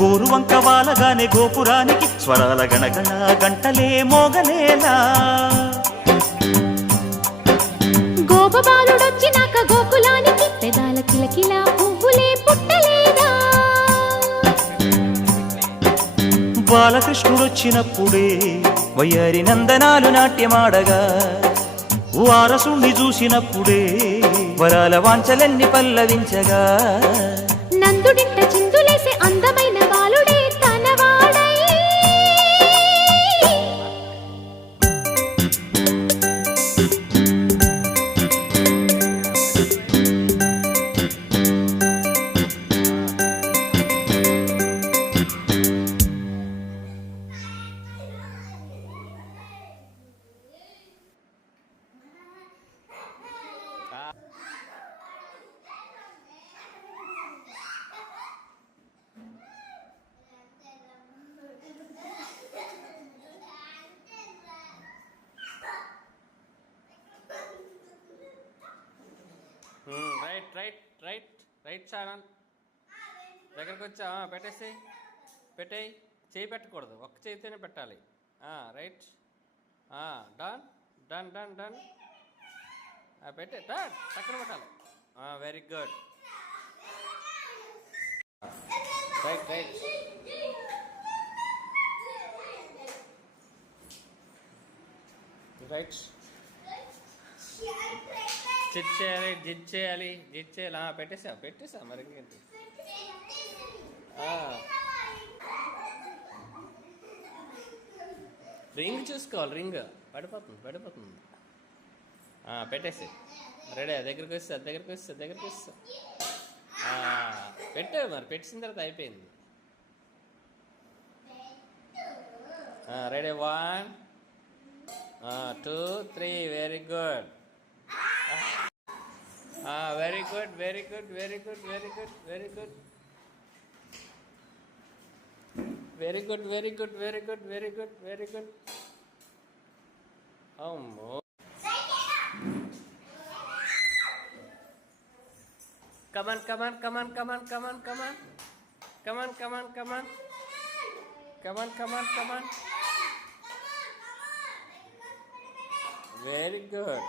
గోరువంక వాలగానే గోపురానికి స్వరాల గణగణ గంటలే మోగలేలా. గోపబాలుడొచ్చినాక గోకులానికి పెదాల కిలకిల పువ్వులే పుట్టలేదా. బాలకృష్ణుడొచ్చినప్పుడే వయ్యారి నందనాలు నాట్యమాడగా, వారసుణ్ణి చూసినప్పుడే వరాల వాంఛలన్నీ పల్లవించగా, నందుడింట చిందులేసే అందమైన బాలుడే తనవాడై. Right right right right channel దగ్గరకు వచ్చా పెట్టేసి పెట్టేయి. చేయి పెట్టకూడదు, ఒక్క చేయితోనే పెట్టాలి. రైట్ డన్ డన్ డన్ డన్ పెట్టే టక్కన పెట్టాలి. Very good. Right right right జిడ్ చేయాలి జిడ్ చేయాలి జిడ్ చేయాలి. పెట్టేసా మరి ఇంకేంటి. రింగ్ చూసుకోవాలి, రింగ్ పడిపోతుంది. పెట్టేసి రెడీ. దగ్గరికి వస్తా పెట్టావు మరి. పెట్టిన తర్వాత అయిపోయింది. Ready 1 2 3 very good. Very good very good very good very good very good very good very good very good very good very good. అమ్మో కమాన్ కమాన్ కమాన్ కమాన్ కమాన్ కమాన్ కమాన్ కమాన్ కమాన్ కమాన్ కమాన్ కమాన్. Very good.